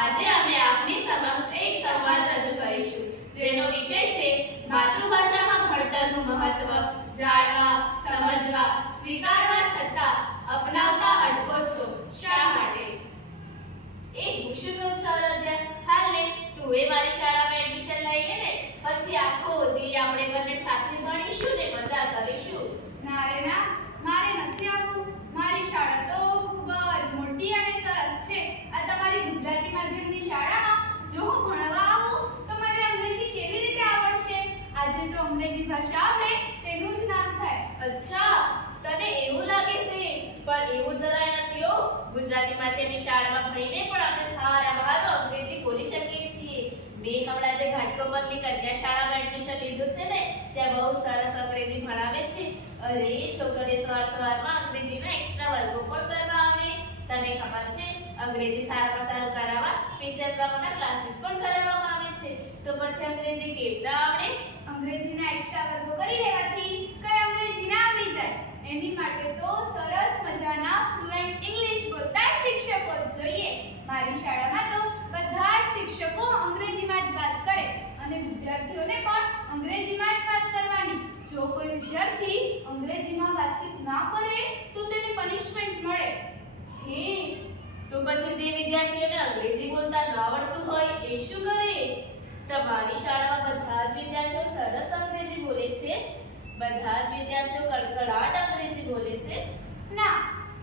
આજે અમે આપની સમક્ષ એક સંવાદ રજૂ કરીશું, જેનો વિષય છે માતૃભાષામાં ભણતરનું મહત્વ. જાણવા, સમજવા, સ્વીકારવા છતાં અપનાવતા અટકો છો. શા માટે? એ હું કહું છું આરાધ્યા હાલ તું એ મારી શાળામાં એડમિશન લઈ લે ને, પછી આખો દી આપણે બંને સાથે ભણીશું ને મજા કરીશું. ના રે ના, મારે નથી આવવું. મારી શાળા તો ખૂબ જ મોટી અને સરસ છે આ તમારી ગુજરાતી માધ્યમની શાળામાં જો હું ભણવા આવું, તો મને અંગ્રેજી કેવી રીતે આવડશે? આજે તો અંગ્રેજી ભાષા આવડે, તેનું જ નામ થાય. અચ્છા, તને એવું લાગે છે? પણ એવું જરાય નથી હો. ગુજરાતી માધ્યમની શાળામાં ભણીને પણ આપણે સારામાં સારું અંગ્રેજી બોલી શકીએ છીએ. મેં હમણાં જે ઘાટકોપરની કન્યા શાળામાં એડમિશન લીધું છે ને, ત્યાં બહુ સરસ અંગ્રેજી ભણાવે છે. અરે છોકરી સવાર સવારમાં અંગ્રેજીના એક્સ્ટ્રા વર્ગો પણ કરવા આવે. તને ખબર છે, અંગ્રેજી સારામાં સારું સ્પીચ આપવાના ક્લાસીસ પણ કરાવવામાં આવે છે. તો પછી અંગ્રેજી કેમ આવડે? અંગ્રેજીના એક્સ્ટ્રા વર્ગો કરી લેવાથી કઈ અંગ્રેજી ના આવડી જાય? એની માટે તો સરસ મજાના ફ્લુએન્ટ ઇંગ્લિશ બોલતા શિક્ષકો જોઈએ. મારી શાળામાં તો બધા જ શિક્ષકો અંગ્રેજીમાં જ વાત કરે અને વિદ્યાર્થીઓને પણ અંગ્રેજીમાં જ વાત કરવાની જો કોઈ વિદ્યાર્થી અંગ્રેજીમાં વાતચીત ના કરે તો તેને પનિશમેન્ટ મળે હે તો પછી જે વિદ્યાર્થીઓને અંગ્રેજી બોલતા ન આવડતું હોય એ શું કરે? તમારી શાળામાં બધા જ વિદ્યાર્થીઓ સરસ અંગ્રેજી બોલે છે. બધા જ વિદ્યાર્થીઓ કડકડાટ અંગ્રેજી બોલે છે ના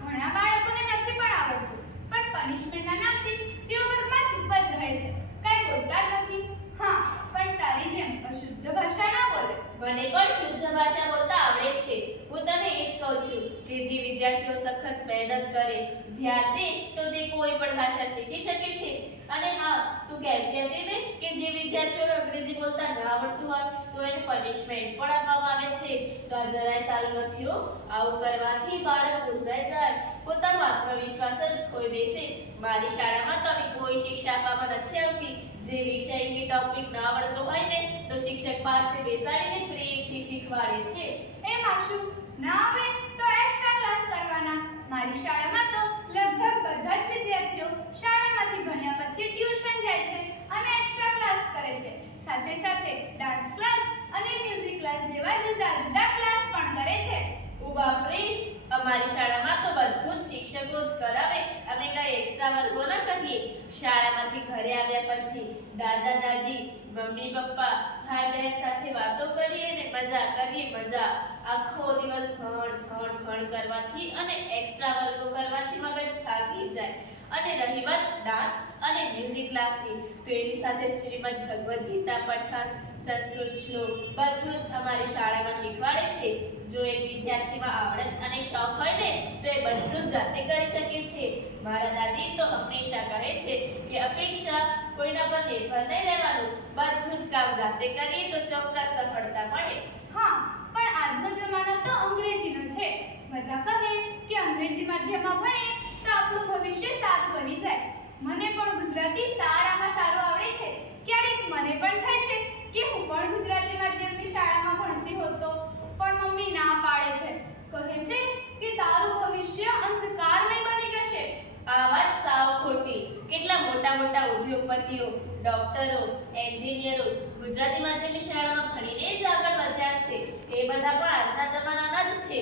ઘણા બાળકોને નથી પણ આવડતું પણ પનિશમેન્ટના નામથી તેઓ વર્ગમાં ચૂપ જ રહે છે કંઈ બોલતા જ નથી હા પણ તારી જેમ અશુદ્ધ ભાષા ના બોલે મને પણ શુદ્ધ ભાષા બોલતા આવડે છે હું તને એ જ કહું છું કે જે વિદ્યાર્થીઓ સખત મહેનત કરે, ધ્યાન દે તો તે કોઈ પણ ભાષા શીખી શકે છે. અને હા, તું હતી ને, કે જે વિદ્યાર્થીઓને અંગ્રેજી બોલતા ન આવડતું હોય, તો એને પનિશમેન્ટ પણ આપવામાં આવે છે. તો આ જરાય સારું નથી આવું કરવાથી બાળક મૂંઝાઈ જાય. પોતાનો આત્મવિશ્વાસ જ ખોઈ બેસે. મારી શાળામાં તો કોઈ શિક્ષા આપવામાં નથી આવતી. જે વિષય કે ટોપિક ના આવડતો હોય ને, તો શિક્ષક પાસે બેસાડીને પ્રેમથી શીખવાડે છે. એ માશું ના આવડે તો એક્સ્ટ્રા ક્લાસ કરવાના. મારી શાળામાં તો લગભગ બધા જ વિદ્યાર્થીઓ શાળામાંથી ભણ્યા પછી ટ્યુશન જાય છે અને એક્સ્ટ્રા ક્લાસ કરે છે. સાથે સાથે ડાન્સ ક્લાસ અને મ્યુઝિક ક્લાસ જેવા જુદા જુદા ક્લાસ પણ કરે છે. ઓ અમારી શાળામાં તો બધું જ શિક્ષકો જ કરાવે. અમે કઈ એક્સ્ટ્રા વર્ગો ન શાળામાંથી ઘરે આવ્યા પછી દાદા દાદી મમ્મી, પપ્પા, ભાઈ બહેન સાથે વાતો કરીએ ને મજા કરીએ, મજા. આખો દિવસ ભણ ભણ ભણ કરવાથી અને એક્સ્ટ્રા વર્ગો કરવાથી મગજ થાકી જાય. અને રહી વાત ડાન્સ અને મ્યુઝિક ક્લાસની તો એની સાથે શ્રીમદ ભગવદ્ ગીતા પઠન સંસ્કૃત શ્લોક બધું જ અમારી શાળામાં શીખવાડે છે. જો એક વિદ્યાર્થીમાં આવડત અને શોખ હોય ને, તો એ બધું જ જાતે કરી શકે છે. મારા દાદી તો હંમેશા કહે છે કે અપેક્ષા કોઈના પર નિર્ભર નહીં રહેવાનું. બધું જ કામ જાતે કરીએ તો ચોક્કસ સફળતા મળે. હા પણ આજનો જમાનો તો અંગ્રેજીનો છે. બધા કહે કે અંગ્રેજી માધ્યમમાં ભણીએ તો આપણું ભવિષ્ય સારું બની જાય. મને પણ ગુજરાતી સારામાં સારું આવડે છે. ક્યારેક મને પણ થાય છે કે હું પણ ગુજરાતી માધ્યમની શાળામાં ભણતી હોત પણ મમ્મી ના પાડે છે. કહે છે કે તારું ભવિષ્ય અંધકારમય બની જશે. આ વાત સાવ ખોટી. કેટલા મોટા મોટા ઉદ્યોગપતિઓ, ડોક્ટરો, એન્જિનિયરો ગુજરાતી માધ્યમની શાળામાં ભણીને જ આગળ વધ્યા છે. એ બધા પણ આજના જમાનાના જ છે.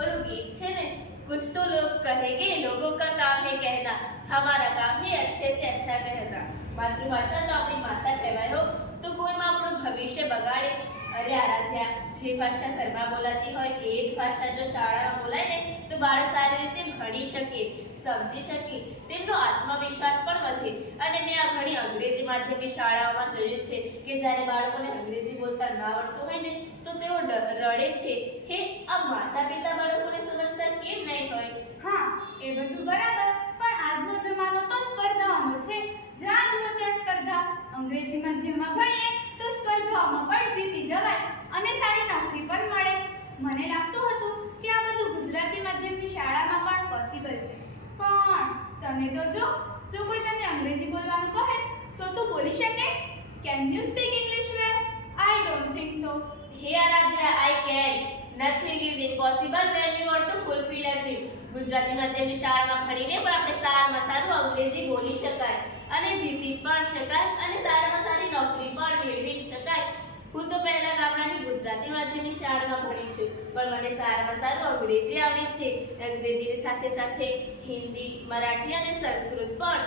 ઓલું ગીત છે ને, કુછ તો લોગ કહેંગે, લોગો કા કામ હે કહેના, હમારા કામ હે અચ્છે સે અચ્છા કહેના માતૃભાષા તો આપણી માતા કહેવાય હો. તો કોઈમાં આપણું ભવિષ્ય બગાડે? અરે આરાધ્યા, જે ભાષા ઘરમાં બોલાતી હોય એ જ ભાષા જો શાળામાં બોલાય ને તો બાળક સારી રીતે ભણી શકે, સમજી શકે, તેમનો આત્મવિશ્વાસ પણ વધે. અને મેં આ ઘણી અંગ્રેજી માધ્યમની શાળાઓમાં જોયું છે કે જ્યારે બાળકોને અંગ્રેજી બોલતા ન આવડતું હોય ને, તો તેઓ રડે છે. હે આ માતા પિતા બાળકોને સમજતા કેમ નહીં હોય? હા, એ બધું બરાબર પણ આજનો જમાનો તો સ્પર્ધાઓનો છે જ્યાં જુઓ ત્યાં સ્પર્ધા અંગ્રેજી માધ્યમમાં ભણીએ તો સ્પર્ધાઓમાં પણ જીતી જવાય અને સારી નોકરી પણ મળે મને લાગતું હતું કે આ બધું ગુજરાતી માધ્યમની શાળામાં પણ પોસિબલ છે તને તો જો જો કોઈ તમને અંગ્રેજી બોલવાનું કહે, તો તું બોલી શકે. Can you speak English well I don't think so hey Aaradhya I can nothing is impossible when you want to fulfil a dream Gujarati માધ્યમની શાળામાં ભણીને પણ આપણે સારામાં સારું અંગ્રેજી બોલી શકાય. અને જીતી પણ શકાય, અને સારામાં સારી નોકરી પણ મેળવી શકાય. હું તો પહેલા ગામડાની ગુજરાતી માધ્યમની શાળામાં ભણી છું પણ મને સારામાં સારું અંગ્રેજી આવડે છે. અંગ્રેજીની સાથે સાથે હિન્દી મરાઠી અને સંસ્કૃત પણ.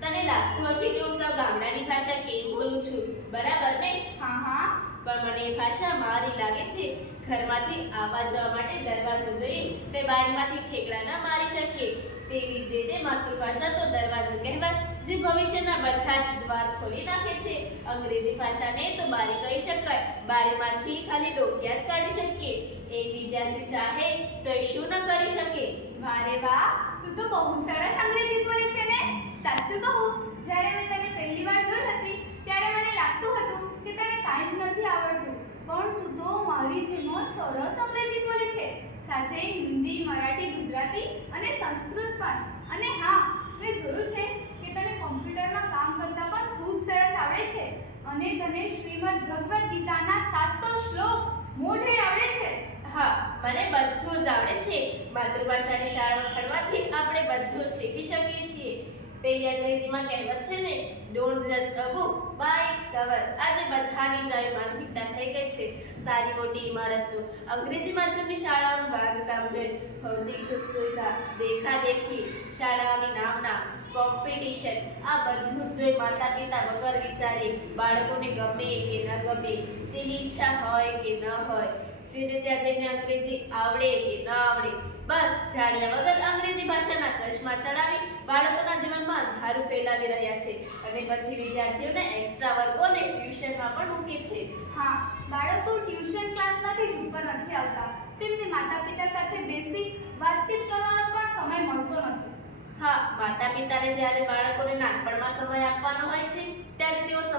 તને લાગતું હશે કે હું સૌ ગામડાની ભાષા કેમ બોલું છું? બરાબર ને? હા હા. પણ મને એ ભાષા મારી લાગે છે. ઘરમાંથી આવવા જવા માટે દરવાજો જોઈએ, તે બારીમાંથી ઠેકડા ના મારી શકીએ. તેવી જ રીતે માતૃભાષા તો દરવાજો કહેવાય, જે ભવિષ્યના બધા જ દ્વાર ખોલી નાખે છે. અંગ્રેજી ભાષાને તો બારી કહી શકાય, બારીમાંથી ખાલી ડોકિયા જ કાઢી શકીએ. એક વિદ્યાર્થી ચાહે તો શું ન કરી શકે? વારે વાહ, તું તો બહુ સરસ અંગ્રેજી બોલે છે ને. સાચું કહું, જ્યારે મેં તને પહેલી વાર જોઈ હતી, ત્યારે મને લાગતું હતું કે તને કાંઈ જ નથી આવડતું. પણ તું તો મારી જેમ જ સરસ અંગ્રેજી બોલે છે. સાથે હિન્દી, મરાઠી, ગુજરાતી અને સંસ્કૃત પણ. અને હા, મેં જોયું છે કે તને કોમ્પ્યુટરમાં કામ કરતા પણ ખૂબ સરસ આવડે છે. અને તને શ્રીમદ ભગવદ્ ગીતાના સાતસો શ્લોક મોઢે આવડે છે. હા, મને બધું જ આવડે છે. માતૃભાષાની શાળામાં ભણવાથી આપણે બધું શીખી શકીએ છીએ. પેલી અંગ્રેજીમાં કહેવત છે ને ડોન્ટ જજ a book by its cover આજે બધાની જાય માનસિકતા થઈ ગઈ છે. સારી મોટી ઇમારતનું. અંગ્રેજી માધ્યમની શાળાઓનું બાંધકામ જોઈ ભૌતિક સુખ સુવિધા દેખાદેખી શાળાઓની નામના કોમ્પિટિશન આ બધું જ જોઈ માતા પિતા વગર વિચારે બાળકોને ગમે કે ન ગમે, તેની ઈચ્છા હોય કે ન હોય. તેને ત્યાં જઈને અંગ્રેજી આવડે કે ન આવડે બસ જાણ્યા વગર અંગ્રેજી ભાષાના ચશ્મા ચડાવી બાળકોના જીવનમાં અંધારું ફેલાવી રહ્યા છે અને પછી વિદ્યાર્થીઓને એક્સ્ટ્રા વર્ગો અને ટ્યુશનમાં પણ મૂકે છે હા બાળકો ટ્યુશન ક્લાસમાંથી જ ઉપર નથી આવતા. તેમને માતા પિતા સાથે બેસી વાતચીત કરવાનો પણ સમય મળતો નથી. હા માતા પિતાને જ્યારે બાળકોને નાનપણમાં સમય આપવાનો હોય છે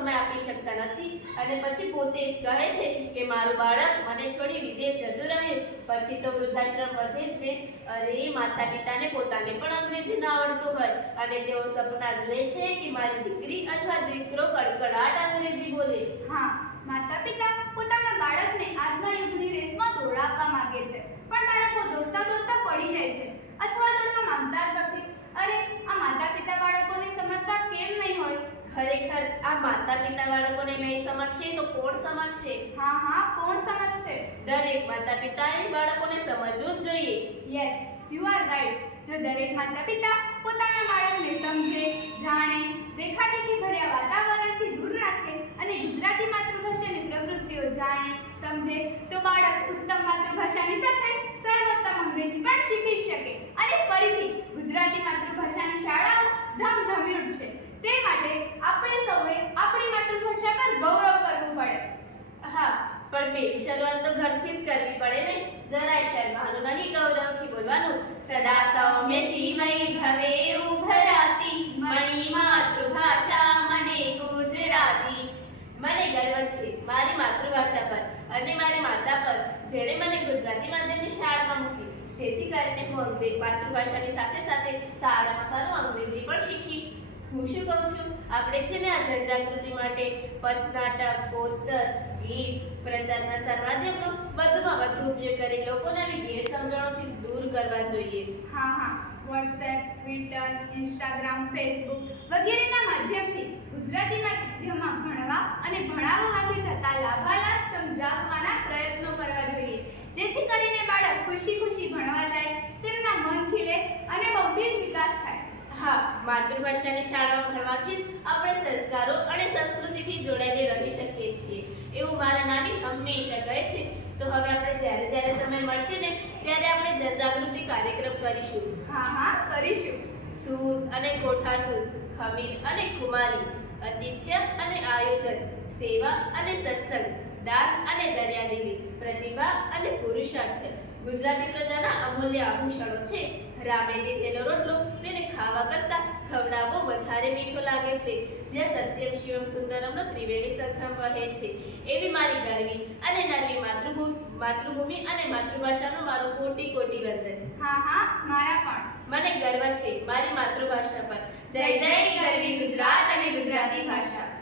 સમય આપી શકતા નથી. અને પછી પોતે જ કહે છે કે મારું બાળક મને છોડી વિદેશ જતું રહ્યું. પછી તો વૃદ્ધાશ્રમ વધે જ ને. અરે માતા પિતાને પોતાને પણ અંગ્રેજી ન આવડતું હોય. અને તેઓ સપના જુએ છે કે મારી દીકરી અથવા દીકરો કડકડાટ અંગ્રેજી બોલે. હા માતા પિતા પોતાના બાળકને આજના યુગની રેસમાં દોડાવવા માંગે છે. પણ બાળકો દોડતા દોડતા પડી જાય છે. અથવા દોડવા માંગતા નથી. અરે આ માતા પિતા બાળકોને સમજતા કેમ નહીં હોય? ખરેખર આ માતા પિતા બાળકોને નહીં સમજશે તો કોણ સમજશે? હા હા કોણ સમજશે? દરેક માતા પિતાએ બાળકોને સમજવું જ જોઈએ. યસ યુ આર રાઈટ જો દરેક માતા પિતા પોતાના બાળકને સમજે જાણે દેખાદેખી ભર્યા વાતાવરણથી દૂર રાખે અને ગુજરાતી માતૃભાષાની પ્રવૃત્તિઓ જાણે, સમજે, તો બાળક ઉત્તમ માતૃભાષાની સાથે સર્વોત્તમ અંગ્રેજી પણ શીખી શકે. અને ફરીથી ગુજરાતી માતૃભાષાની શાળાઓ ધમધમી ઉઠશે. તે માટે આપણે સૌએ આપણી માતૃભાષા પર ગૌરવ કરવું પડે. હા પણ પેલી શરૂઆત તો ઘરથી જ કરવી પડે ને. જરાય શરમાનું નહીં, ગૌરવથી બોલવાનું. સદા સૌમ્ય શિવૈ ભવે ઉભરાતી. મણી માતૃભાષા મને ગુજરાતી. મને ગર્વ છે મારી માતૃભાષા પર અને મારી માતા પર, જેણે મને ગુજરાતી માધ્યમની શાળામાં મૂકી. જેથી કરીને હું અંગ્રેજી માતૃભાષાની સાથે સાથે સારામાં સારું અંગ્રેજી પણ શીખી. હું શું કહું છું? આપણે છે ને આ જનજાગૃતિ માટે પથનાટક, પોસ્ટર ગીત પ્રચારના સર્વાધ્યમનો વધુમાં વધુ ઉપયોગ કરી લોકોને આવી ગેરસમજણોથી દૂર કરવા જોઈએ. હા હા. વોટ્સએપ ટ્વિટર ઇન્સ્ટાગ્રામ ફેસબુક વગેરેના માધ્યમથી ગુજરાતી માધ્યમમાં ભણવા અને ભણાવવાથી થતા લાભાલાભ સમજાવવાના પ્રયત્નો કરવા જોઈએ. જેથી કરીને બાળક ખુશી ખુશી ભણવા જાય તેમના મન ખીલે અને બૌદ્ધિક વિકાસ થાય. હા માતૃભાષાની શાળામાં ભણવાથી જ આપણે સંસ્કારો અને સંસ્કૃતિથી જોડાઈને રહી શકીએ છીએ. એવું મારા નાની હંમેશા કહે છે. તો હવે આપણે જ્યારે જ્યારે સમય મળશે ને ત્યારે આપણે જનજાગૃતિ કાર્યક્રમ કરીશું. હા હા કરીશું. સૂઝ અને કોઠાસૂઝ ખમીર અને કુમારી આતિથ્ય અને આયોજન સેવા અને સત્સંગ દાન અને દરિયાદિલી પ્રતિભા અને પુરુષાર્થ. ગુજરાતી પ્રજાના અમૂલ્ય આભૂષણો છે. રામે દીધેલો રોટલો તેને ખાવા કરતા ખવડાવવો વધારે મીઠો લાગે છે. જ્યાં સત્યમ શિવમ સુંદરમનો ત્રિવેણી સંગમ વહે છે. એવી મારી ગરવી અને નરવી માતૃભૂમિ માતૃભૂમિ અને માતૃભાષાનો મારો કોટી કોટી વંદન. હા હા મારા પણ. મને ગર્વ છે મારી માતૃભાષા પર. જય જય ગરવી ગુજરાત અને ગુજરાતી ભાષા.